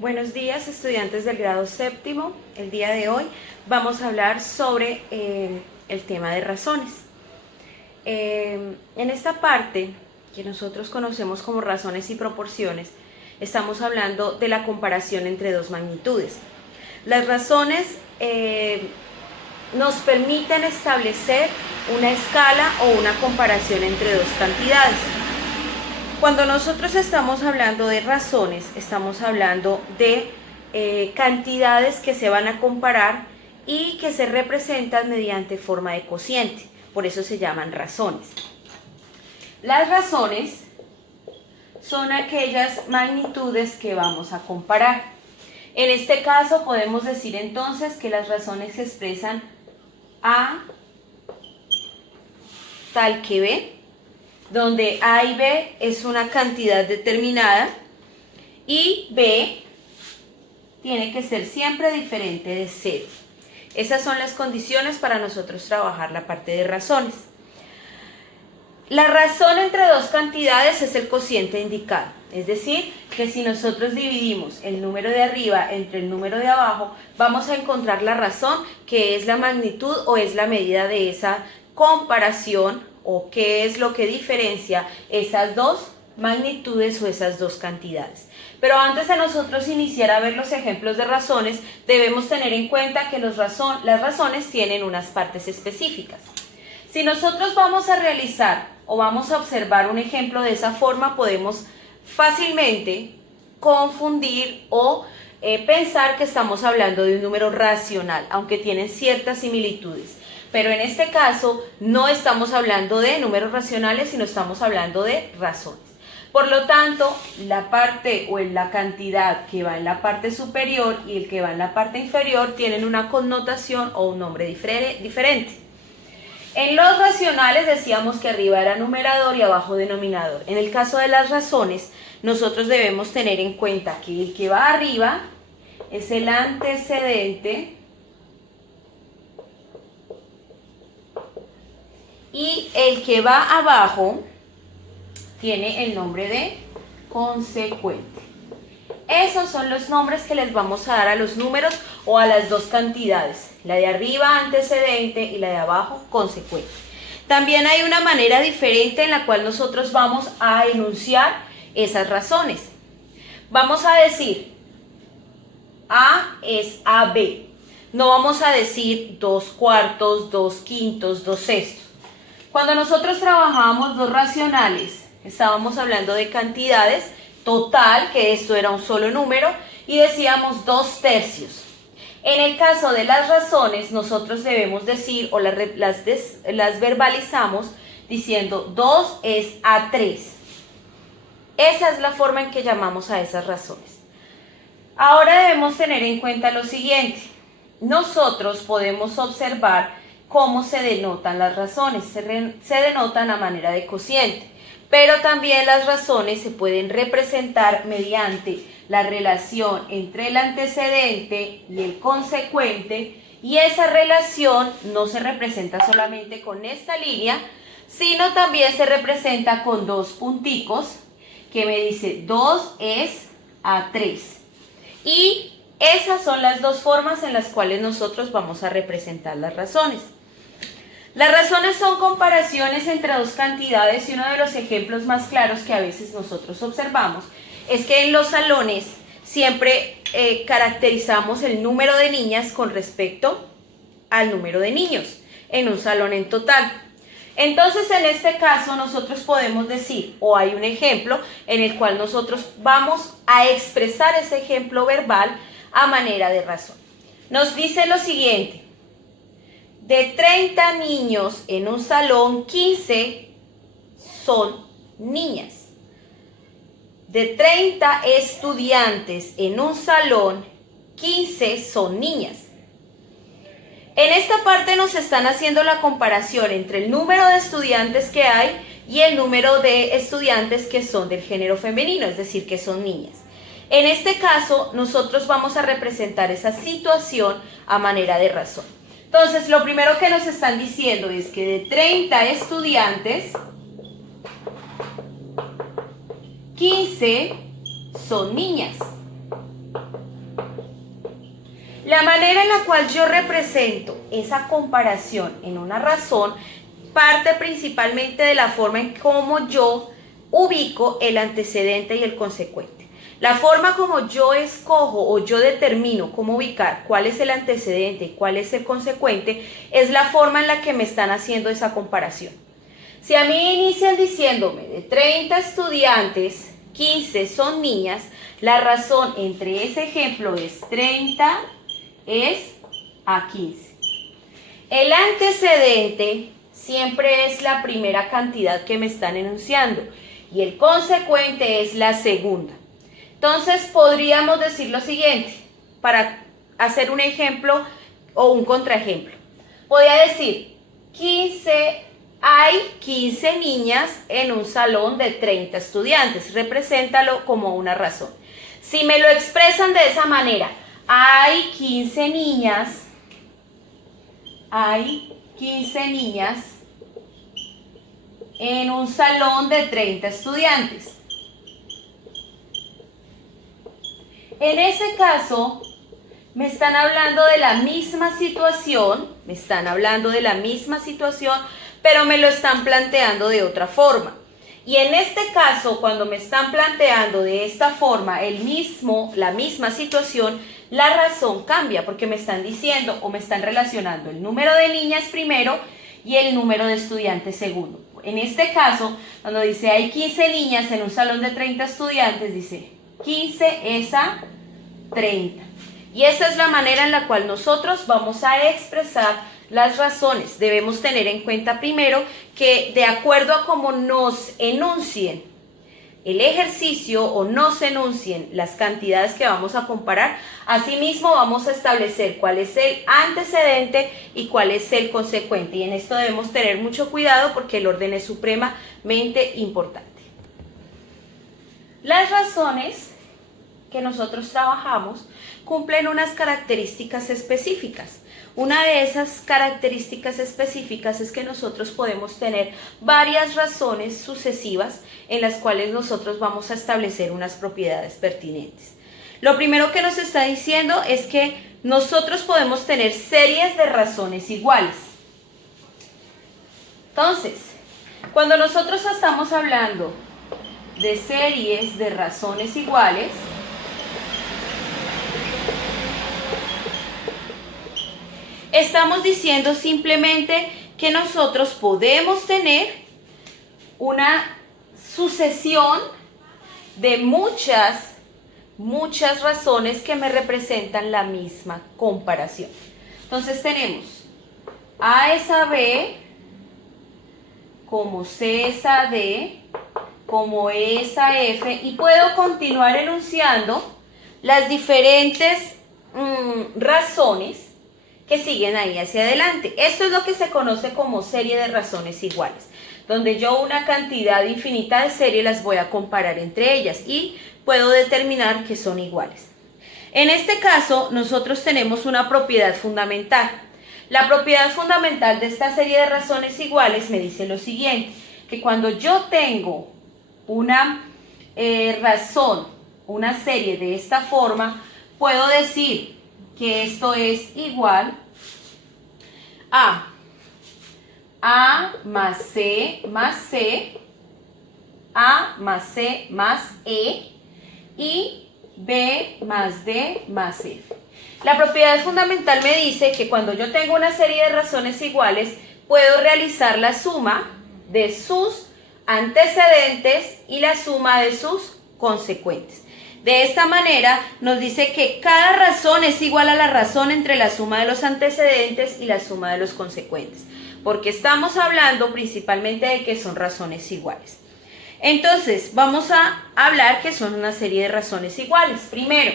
Buenos días, estudiantes del grado séptimo. El día de hoy vamos a hablar sobre el tema de razones. En esta parte que nosotros conocemos como razones y proporciones, estamos hablando de la comparación entre dos magnitudes. Las razones nos permiten establecer una escala o una comparación entre dos cantidades. Cuando nosotros estamos hablando de razones, estamos hablando de cantidades que se van a comparar y que se representan mediante forma de cociente. Por eso se llaman razones. Las razones son aquellas magnitudes que vamos a comparar. En este caso podemos decir entonces que las razones se expresan A tal que B, donde A y B es una cantidad determinada y B tiene que ser siempre diferente de 0. Esas son las condiciones para nosotros trabajar la parte de razones. La razón entre dos cantidades es el cociente indicado, es decir, que si nosotros dividimos el número de arriba entre el número de abajo, vamos a encontrar la razón, que es la magnitud o es la medida de esa comparación, o qué es lo que diferencia esas dos magnitudes o esas dos cantidades. Pero antes de nosotros iniciar a ver los ejemplos de razones, debemos tener en cuenta que las razones tienen unas partes específicas. Si nosotros vamos a realizar o vamos a observar un ejemplo de esa forma, podemos fácilmente confundir o pensar que estamos hablando de un número racional, aunque tienen ciertas similitudes. Pero en este caso no estamos hablando de números racionales, sino estamos hablando de razones. Por lo tanto, la parte o la cantidad que va en la parte superior y el que va en la parte inferior tienen una connotación o un nombre diferente. En los racionales decíamos que arriba era numerador y abajo denominador. En el caso de las razones, nosotros debemos tener en cuenta que el que va arriba es el antecedente y el que va abajo tiene el nombre de consecuente. Esos son los nombres que les vamos a dar a los números o a las dos cantidades. La de arriba, antecedente, y la de abajo, consecuente. También hay una manera diferente en la cual nosotros vamos a enunciar esas razones. Vamos a decir, A es AB. No vamos a decir 2/4, 2/5, 2/6. Cuando nosotros trabajábamos dos racionales, estábamos hablando de cantidades, total, que esto era un solo número, y decíamos 2/3. En el caso de las razones, nosotros debemos decir, o las verbalizamos diciendo 2 es A3. Esa es la forma en que llamamos a esas razones. Ahora debemos tener en cuenta lo siguiente. Nosotros podemos observar cómo se denotan las razones. Se denotan a manera de cociente, pero también las razones se pueden representar mediante la relación entre el antecedente y el consecuente, y esa relación no se representa solamente con esta línea, sino también se representa con dos punticos que me dice 2 es A3. Y esas son las dos formas en las cuales nosotros vamos a representar las razones. Las razones son comparaciones entre dos cantidades, y uno de los ejemplos más claros que a veces nosotros observamos es que en los salones siempre caracterizamos el número de niñas con respecto al número de niños en un salón en total. Entonces, en este caso nosotros podemos decir, o hay un ejemplo en el cual nosotros vamos a expresar ese ejemplo verbal a manera de razón. Nos dice lo siguiente: de 30 niños en un salón, 15 son niñas. De 30 estudiantes en un salón, 15 son niñas. En esta parte nos están haciendo la comparación entre el número de estudiantes que hay y el número de estudiantes que son del género femenino, es decir, que son niñas. En este caso, nosotros vamos a representar esa situación a manera de razón. Entonces, lo primero que nos están diciendo es que de 30 estudiantes, 15 son niñas. La manera en la cual yo represento esa comparación en una razón parte principalmente de la forma en cómo yo ubico el antecedente y el consecuente. La forma como yo escojo o yo determino cómo ubicar cuál es el antecedente y cuál es el consecuente es la forma en la que me están haciendo esa comparación. Si a mí inician diciéndome de 30 estudiantes, 15 son niñas, la razón entre ese ejemplo es 30 es a 15. El antecedente siempre es la primera cantidad que me están enunciando y el consecuente es la segunda. Entonces podríamos decir lo siguiente, para hacer un ejemplo o un contraejemplo. Podría decir, hay 15 niñas en un salón de 30 estudiantes. Represéntalo como una razón. Si me lo expresan de esa manera, hay 15 niñas en un salón de 30 estudiantes. En ese caso, me están hablando de la misma situación, pero me lo están planteando de otra forma. Y en este caso, cuando me están planteando de esta forma la misma situación, la razón cambia porque me están diciendo o me están relacionando el número de niñas primero y el número de estudiantes segundo. En este caso, cuando dice hay 15 niñas en un salón de 30 estudiantes, dice 15 es a 30. Y esa es la manera en la cual nosotros vamos a expresar las razones. Debemos tener en cuenta primero que de acuerdo a cómo nos enuncien el ejercicio o nos enuncien las cantidades que vamos a comparar, asimismo vamos a establecer cuál es el antecedente y cuál es el consecuente. Y en esto debemos tener mucho cuidado porque el orden es supremamente importante. Las razones que nosotros trabajamos cumplen unas características específicas. Una de esas características específicas es que nosotros podemos tener varias razones sucesivas en las cuales nosotros vamos a establecer unas propiedades pertinentes. Lo primero que nos está diciendo es que nosotros podemos tener series de razones iguales. Entonces, cuando nosotros estamos hablando de series de razones iguales, estamos diciendo simplemente que nosotros podemos tener una sucesión de muchas razones que me representan la misma comparación. Entonces tenemos A es a B, como C es a D, como E es a F, y puedo continuar enunciando las diferentes razones que siguen ahí hacia adelante. Esto es lo que se conoce como serie de razones iguales, donde yo una cantidad infinita de series las voy a comparar entre ellas y puedo determinar que son iguales. En este caso, nosotros tenemos una propiedad fundamental. La propiedad fundamental de esta serie de razones iguales me dice lo siguiente, que cuando yo tengo una razón, una serie de esta forma, puedo decir que esto es igual a más C más C, A más C más E y B más D más F. La propiedad fundamental me dice que cuando yo tengo una serie de razones iguales, puedo realizar la suma de sus antecedentes y la suma de sus consecuentes. De esta manera nos dice que cada razón es igual a la razón entre la suma de los antecedentes y la suma de los consecuentes, porque estamos hablando principalmente de que son razones iguales. Entonces, vamos a hablar que son una serie de razones iguales. Primero,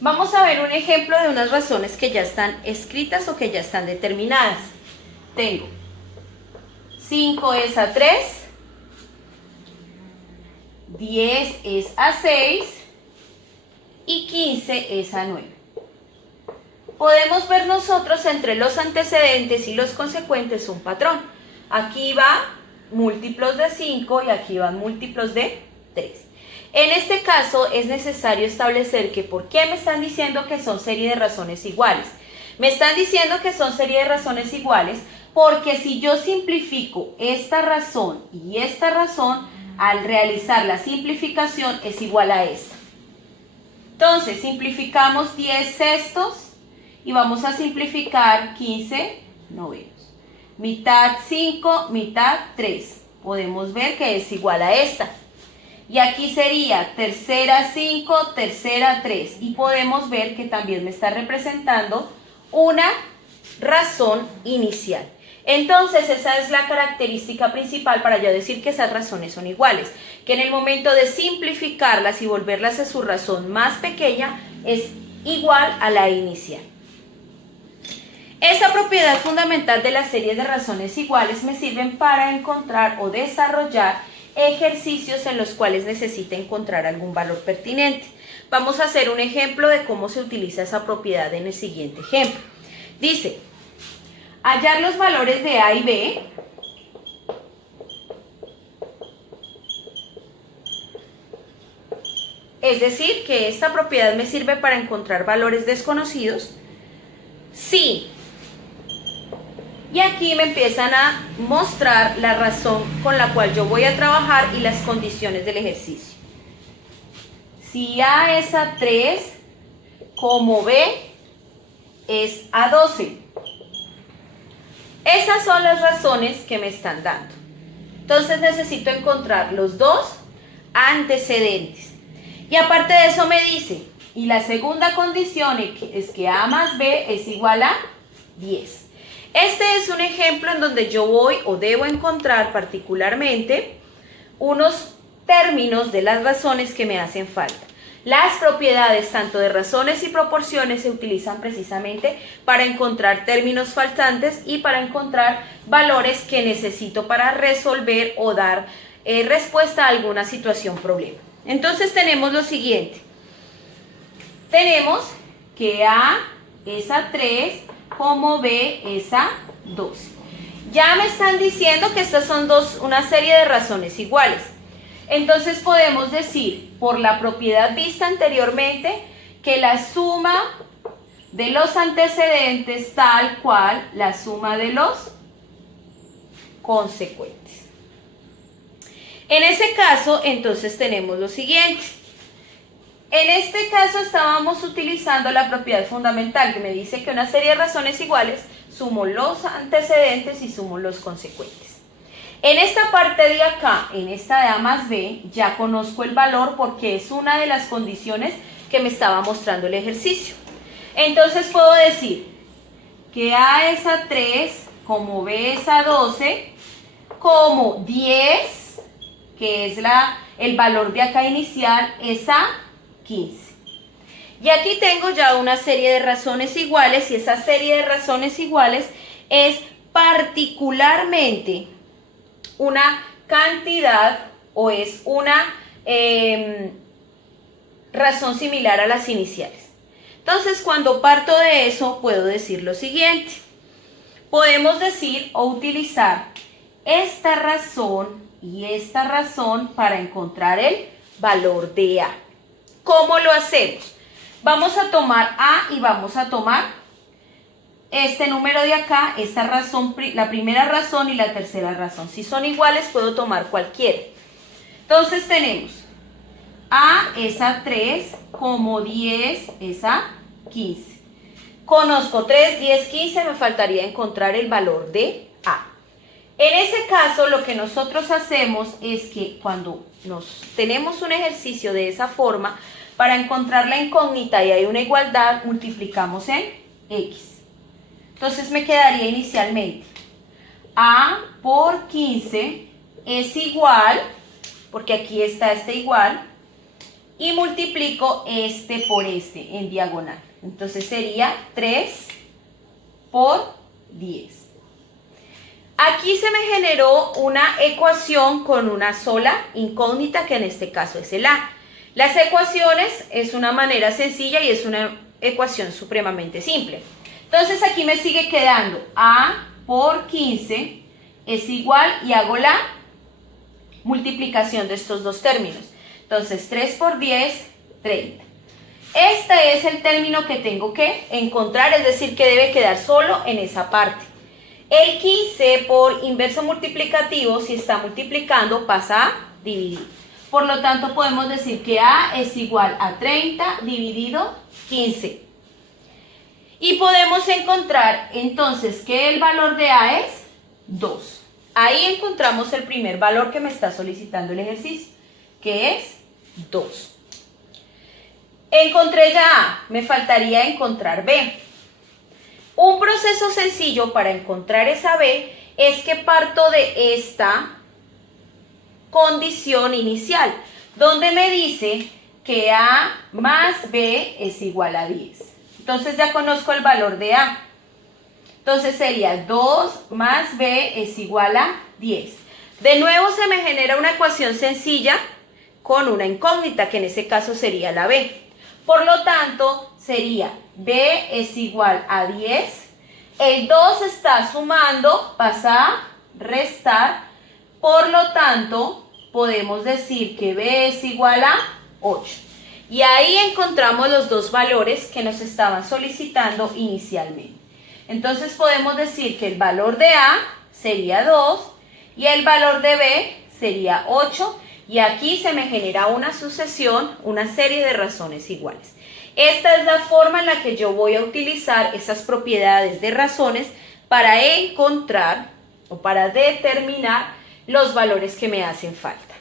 vamos a ver un ejemplo de unas razones que ya están escritas o que ya están determinadas. Tengo 5 es a 3, 10 es a 6 y 15 es a 9. Podemos ver nosotros entre los antecedentes y los consecuentes un patrón. Aquí va múltiplos de 5 y aquí van múltiplos de 3. En este caso es necesario establecer que ¿por qué me están diciendo que son serie de razones iguales? Me están diciendo que son serie de razones iguales porque si yo simplifico esta razón y esta razón, al realizar la simplificación es igual a esta. Entonces simplificamos 10 sextos y vamos a simplificar 15 novenos. Mitad 5, mitad 3. Podemos ver que es igual a esta. Y aquí sería tercera 5, tercera 3. Y podemos ver que también me está representando una razón inicial. Entonces esa es la característica principal para yo decir que esas razones son iguales. Que en el momento de simplificarlas y volverlas a su razón más pequeña es igual a la inicial. Esa propiedad fundamental de las series de razones iguales me sirven para encontrar o desarrollar ejercicios en los cuales necesite encontrar algún valor pertinente. Vamos a hacer un ejemplo de cómo se utiliza esa propiedad en el siguiente ejemplo. Dice, hallar los valores de A y B es decir, que esta propiedad me sirve para encontrar valores desconocidos si... Y aquí me empiezan a mostrar la razón con la cual yo voy a trabajar y las condiciones del ejercicio. Si A es a 3, como B es a 12. Esas son las razones que me están dando. Entonces necesito encontrar los dos antecedentes. Y aparte de eso me dice, y la segunda condición es que A más B es igual a 10. Este es un ejemplo en donde yo voy o debo encontrar particularmente unos términos de las razones que me hacen falta. Las propiedades tanto de razones y proporciones se utilizan precisamente para encontrar términos faltantes y para encontrar valores que necesito para resolver o dar respuesta a alguna situación problema. Entonces tenemos lo siguiente. Tenemos que A es a 3, como B es a 12. Ya me están diciendo que estas son una serie de razones iguales. Entonces podemos decir, por la propiedad vista anteriormente, que la suma de los antecedentes tal cual la suma de los consecuentes. En ese caso, entonces tenemos lo siguiente. En este caso estábamos utilizando la propiedad fundamental que me dice que una serie de razones iguales sumo los antecedentes y sumo los consecuentes. En esta parte de acá, en esta de A más B, ya conozco el valor porque es una de las condiciones que me estaba mostrando el ejercicio. Entonces puedo decir que A es a 3, como B es a 12, como 10, que es el valor de acá inicial, es a 15. Y aquí tengo ya una serie de razones iguales y esa serie de razones iguales es particularmente una cantidad o es una razón similar a las iniciales. Entonces cuando parto de eso puedo decir lo siguiente. Podemos decir o utilizar esta razón y esta razón para encontrar el valor de A. ¿Cómo lo hacemos? Vamos a tomar A y vamos a tomar este número de acá, esta razón, la primera razón y la tercera razón. Si son iguales puedo tomar cualquiera. Entonces tenemos A es a 3, como 10 es a 15. Conozco 3, 10, 15, me faltaría encontrar el valor de A. En ese caso lo que nosotros hacemos es que cuando tenemos un ejercicio de esa forma, para encontrar la incógnita y hay una igualdad, multiplicamos en X. Entonces me quedaría inicialmente A por 15 es igual, porque aquí está este igual, y multiplico este por este en diagonal. Entonces sería 3 por 10. Aquí se me generó una ecuación con una sola incógnita, que en este caso es el A. Las ecuaciones es una manera sencilla y es una ecuación supremamente simple. Entonces aquí me sigue quedando A por 15 es igual y hago la multiplicación de estos dos términos. Entonces 3 por 10, 30. Este es el término que tengo que encontrar, es decir, que debe quedar solo en esa parte. El 15 por inverso multiplicativo, si está multiplicando, pasa a dividir. Por lo tanto, podemos decir que A es igual a 30 dividido 15. Y podemos encontrar entonces que el valor de A es 2. Ahí encontramos el primer valor que me está solicitando el ejercicio, que es 2. Encontré ya A, me faltaría encontrar B. Un proceso sencillo para encontrar esa B es que parto de esta condición inicial, donde me dice que A más B es igual a 10. Entonces ya conozco el valor de A. Entonces sería 2 más B es igual a 10. De nuevo se me genera una ecuación sencilla con una incógnita, que en ese caso sería la B. Por lo tanto, sería B es igual a 10. El 2 está sumando, pasa a restar. Por lo tanto, podemos decir que B es igual a 8. Y ahí encontramos los dos valores que nos estaban solicitando inicialmente. Entonces podemos decir que el valor de A sería 2 y el valor de B sería 8. Y aquí se me genera una sucesión, una serie de razones iguales. Esta es la forma en la que yo voy a utilizar esas propiedades de razones para encontrar o para determinar los valores que me hacen falta.